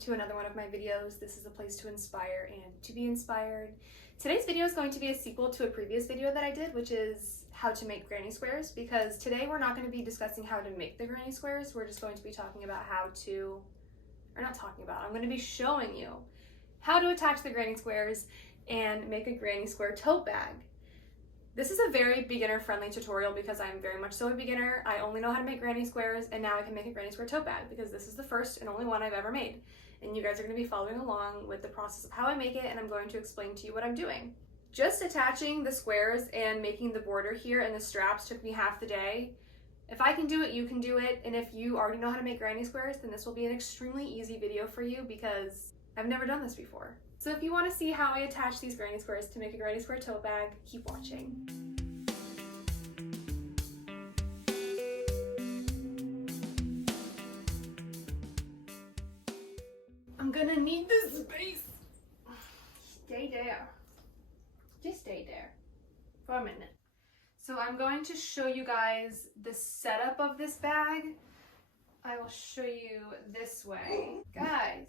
to another one of my videos. This is a place to inspire and to be inspired. Today's video is going to be a sequel to a previous video that I did, which is how to make granny squares, because today we're not going to be discussing how to make the granny squares. We're just going to be talking about I'm going to be showing you how to attach the granny squares and make a granny square tote bag. This is a very beginner-friendly tutorial because I'm very much so a beginner. I only know how to make granny squares, and now I can make a granny square tote bag because this is the first and only one I've ever made. And you guys are going to be following along with the process of how I make it, and I'm going to explain to you what I'm doing. Just attaching the squares and making the border here and the straps took me half the day. If I can do it, you can do it. And if you already know how to make granny squares, then this will be an extremely easy video for you because I've never done this before. So if you want to see how I attach these granny squares to make a granny square tote bag, keep watching. I'm gonna need this space. Stay there. Just stay there for a minute. So I'm going to show you guys the setup of this bag. I will show you this way. Guys.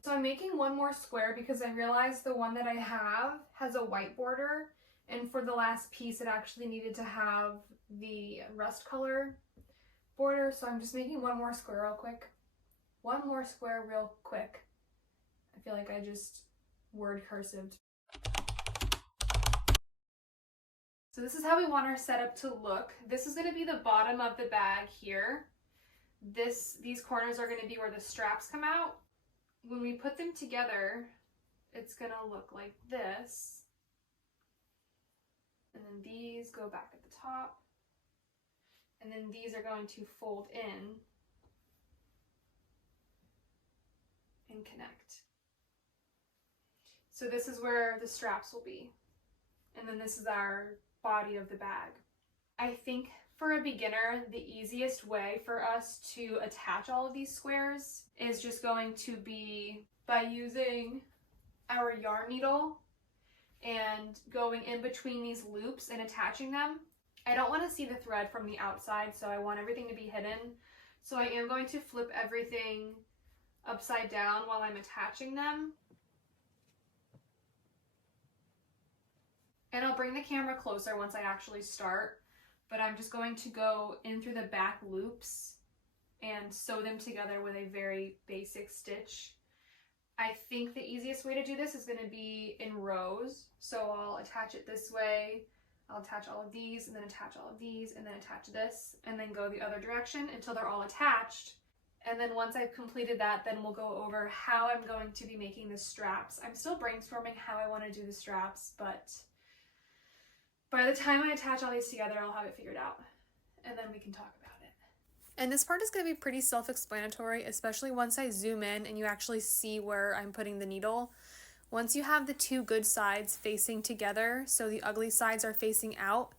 So I'm making one more square because I realized the one that I have has a white border, and for the last piece it actually needed to have the rust color border, so I'm just making one more square real quick. One more square real quick. I feel like I just word cursived. So this is how we want our setup to look. This is going to be the bottom of the bag here. These corners are going to be where the straps come out. When we put them together, it's going to look like this. And then these go back at the top. And then these are going to fold in and connect. So this is where the straps will be. And then this is our body of the bag. I think for a beginner, the easiest way for us to attach all of these squares is just going to be by using our yarn needle and going in between these loops and attaching them. I don't want to see the thread from the outside, so I want everything to be hidden. So I am going to flip everything upside down while I'm attaching them. And I'll bring the camera closer once I actually start. But I'm just going to go in through the back loops and sew them together with a very basic stitch. I think the easiest way to do this is going to be in rows. So I'll attach it this way, I'll attach all of these, and then attach all of these, and then attach this, and then go the other direction until they're all attached. And then once I've completed that, then we'll go over how I'm going to be making the straps. I'm still brainstorming how I want to do the straps, but by the time I attach all these together, I'll have it figured out, and then we can talk about it. And this part is going to be pretty self-explanatory, especially once I zoom in and you actually see where I'm putting the needle. Once you have the two good sides facing together, so the ugly sides are facing out,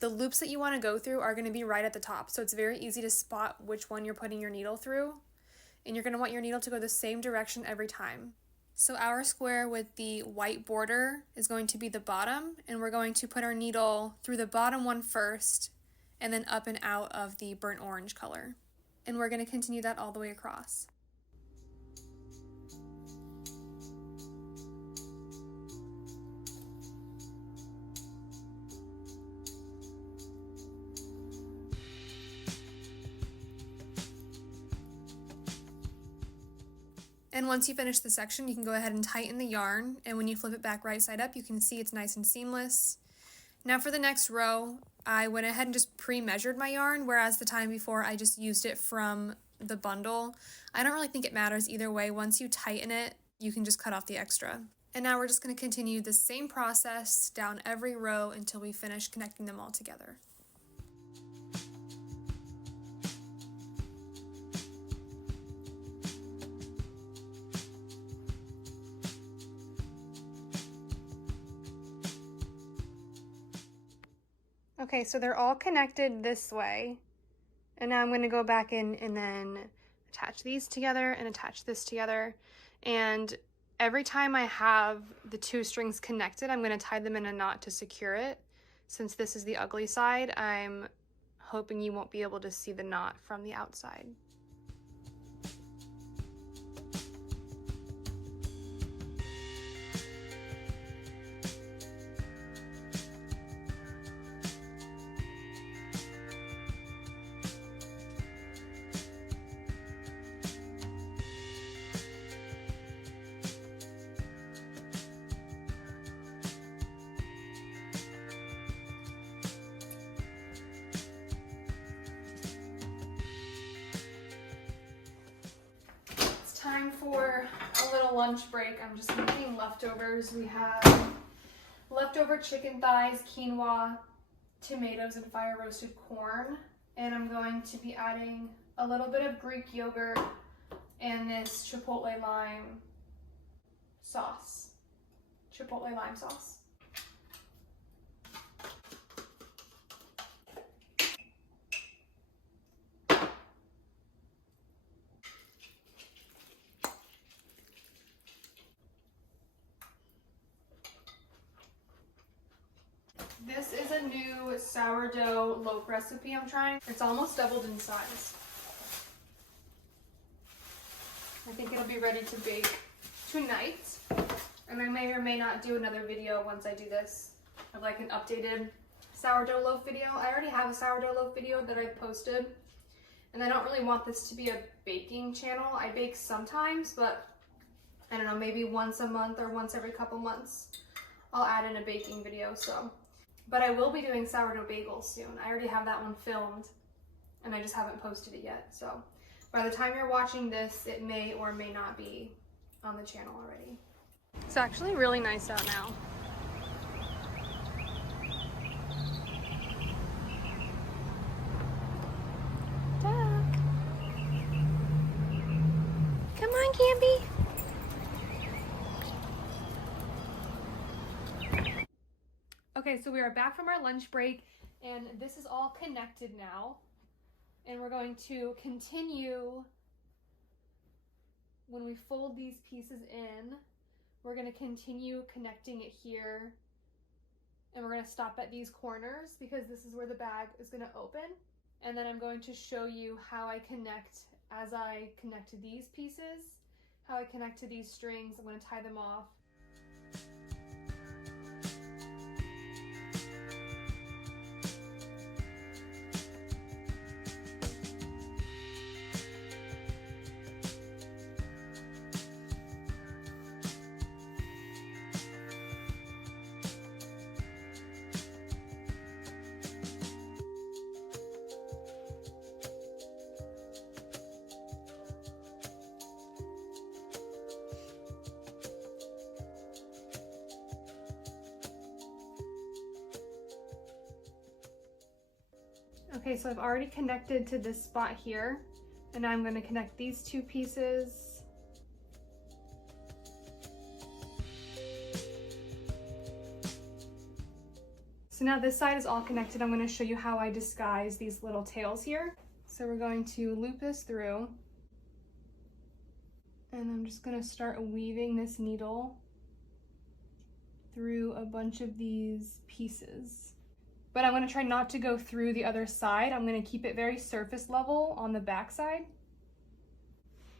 the loops that you want to go through are going to be right at the top, so it's very easy to spot which one you're putting your needle through, and you're going to want your needle to go the same direction every time. So our square with the white border is going to be the bottom, and we're going to put our needle through the bottom one first and then up and out of the burnt orange color. And we're going to continue that all the way across. And once you finish the section, you can go ahead and tighten the yarn, and when you flip it back right side up, you can see it's nice and seamless. Now for the next row, I went ahead and just pre-measured my yarn, whereas the time before I just used it from the bundle. I don't really think it matters either way. Once you tighten it, you can just cut off the extra. And now we're just going to continue the same process down every row until we finish connecting them all together. Okay, so they're all connected this way, and now I'm going to go back in and then attach these together and attach this together. And every time I have the two strings connected, I'm going to tie them in a knot to secure it. Since this is the ugly side, I'm hoping you won't be able to see the knot from the outside. Time for a little lunch break. I'm just making leftovers. We have leftover chicken thighs, quinoa, tomatoes, and fire roasted corn. And I'm going to be adding a little bit of Greek yogurt and this chipotle lime sauce. Chipotle lime sauce. This is a new sourdough loaf recipe I'm trying. It's almost doubled in size. I think it'll be ready to bake tonight. And I may or may not do another video once I do this of like an updated sourdough loaf video. I already have a sourdough loaf video that I've posted. And I don't really want this to be a baking channel. I bake sometimes, but I don't know, maybe once a month or once every couple months I'll add in a baking video, so. But I will be doing sourdough bagels soon. I already have that one filmed and I just haven't posted it yet. So by the time you're watching this, it may or may not be on the channel already. It's actually really nice out now. Duck. Come on, Campy. Okay, so we are back from our lunch break and this is all connected now. And we're going to continue when we fold these pieces in. We're going to continue connecting it here. And we're going to stop at these corners because this is where the bag is going to open. And then I'm going to show you how I connect as I connect to these pieces, how I connect to these strings. I'm going to tie them off. Okay, so I've already connected to this spot here, and now I'm going to connect these two pieces. So now this side is all connected. I'm going to show you how I disguise these little tails here. So we're going to loop this through, and I'm just going to start weaving this needle through a bunch of these pieces. But I'm going to try not to go through the other side. I'm going to keep it very surface level on the back side.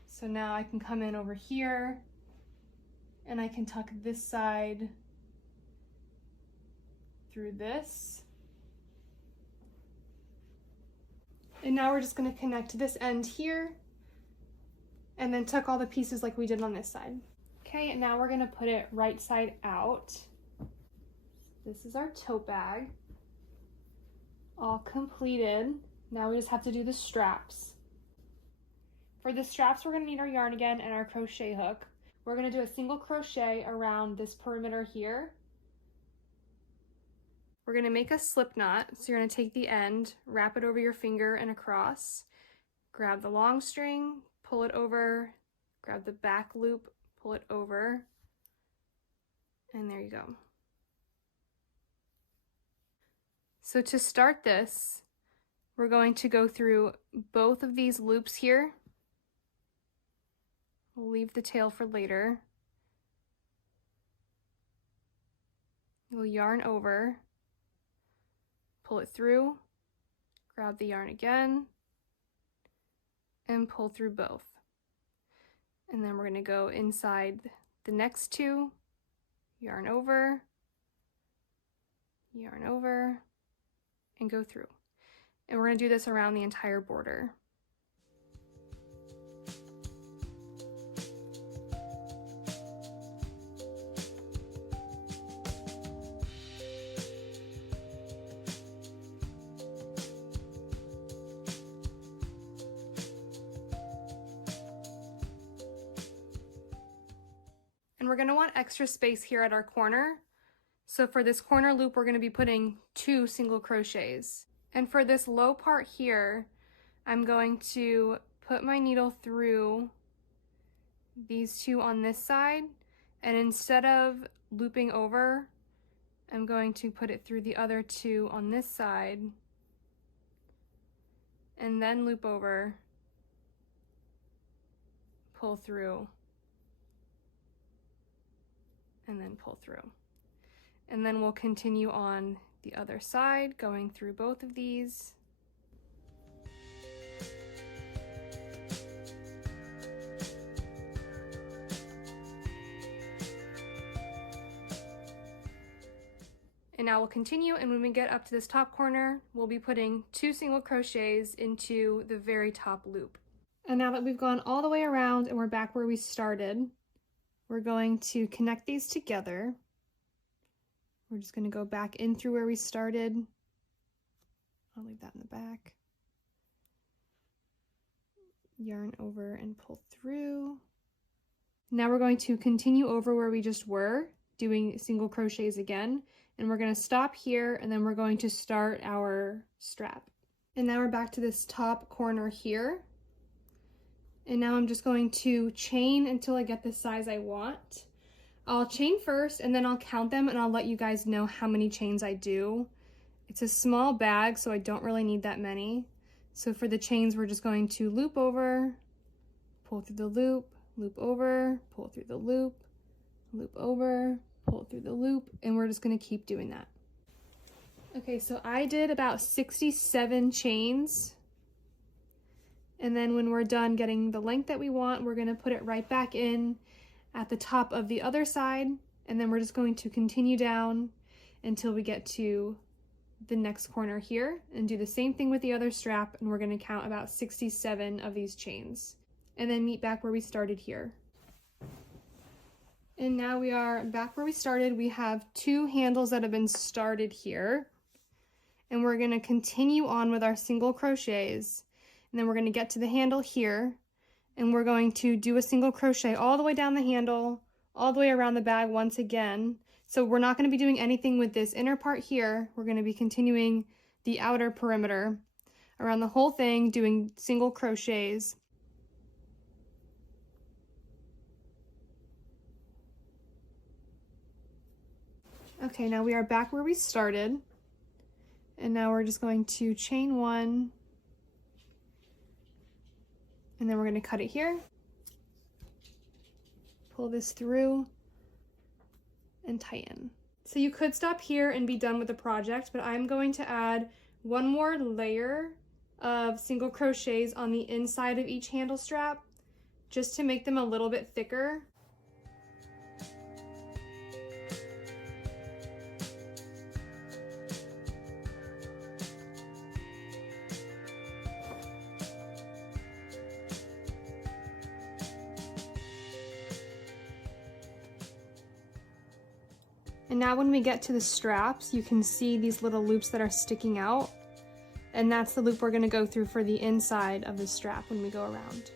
So now I can come in over here and I can tuck this side through this. And now we're just going to connect this end here and then tuck all the pieces like we did on this side. Okay, and now we're going to put it right side out. This is our tote bag. All completed. Now we just have to do the straps. For the straps, we're going to need our yarn again and our crochet hook. We're going to do a single crochet around this perimeter here. We're going to make a slip knot. So you're going to take the end, wrap it over your finger and across, grab the long string, pull it over, grab the back loop, pull it over, and there you go. So to start this, we're going to go through both of these loops here. We'll leave the tail for later. You'll yarn over, pull it through, grab the yarn again, and pull through both. And then we're going to go inside the next two, yarn over, and go through. And we're going to do this around the entire border. And we're going to want extra space here at our corner. So for this corner loop, we're going to be putting 2 single crochets. And for this low part here, I'm going to put my needle through these 2 on this side, and instead of looping over, I'm going to put it through the other 2 on this side, and then loop over, pull through, and then pull through. And then we'll continue on the other side, going through both of these. And now we'll continue, and when we get up to this top corner, we'll be putting 2 single crochets into the very top loop. And now that we've gone all the way around and we're back where we started, we're going to connect these together. We're just going to go back in through where we started. I'll leave that in the back. Yarn over and pull through. Now we're going to continue over where we just were, doing single crochets again. And we're going to stop here, and then we're going to start our strap. And now we're back to this top corner here. And now I'm just going to chain until I get the size I want. I'll chain first, and then I'll count them, and I'll let you guys know how many chains I do. It's a small bag, so I don't really need that many. So for the chains, we're just going to loop over, pull through the loop, loop over, pull through the loop, loop over, pull through the loop, and we're just going to keep doing that. Okay, so I did about 67 chains. And then when we're done getting the length that we want, we're going to put it right back in at the top of the other side, and then we're just going to continue down until we get to the next corner here and do the same thing with the other strap, and we're going to count about 67 of these chains and then meet back where we started here. And now we are back where we started. We have 2 handles that have been started here, and we're going to continue on with our single crochets, and then we're going to get to the handle here, and we're going to do a single crochet all the way down the handle, all the way around the bag once again. So we're not going to be doing anything with this inner part here. We're going to be continuing the outer perimeter around the whole thing, doing single crochets. Okay, now we are back where we started, and now we're just going to chain 1, and then we're going to cut it here, pull this through, and tighten. So you could stop here and be done with the project, but I'm going to add 1 more layer of single crochets on the inside of each handle strap, just to make them a little bit thicker. And now when we get to the straps, you can see these little loops that are sticking out, and that's the loop we're going to go through for the inside of the strap when we go around.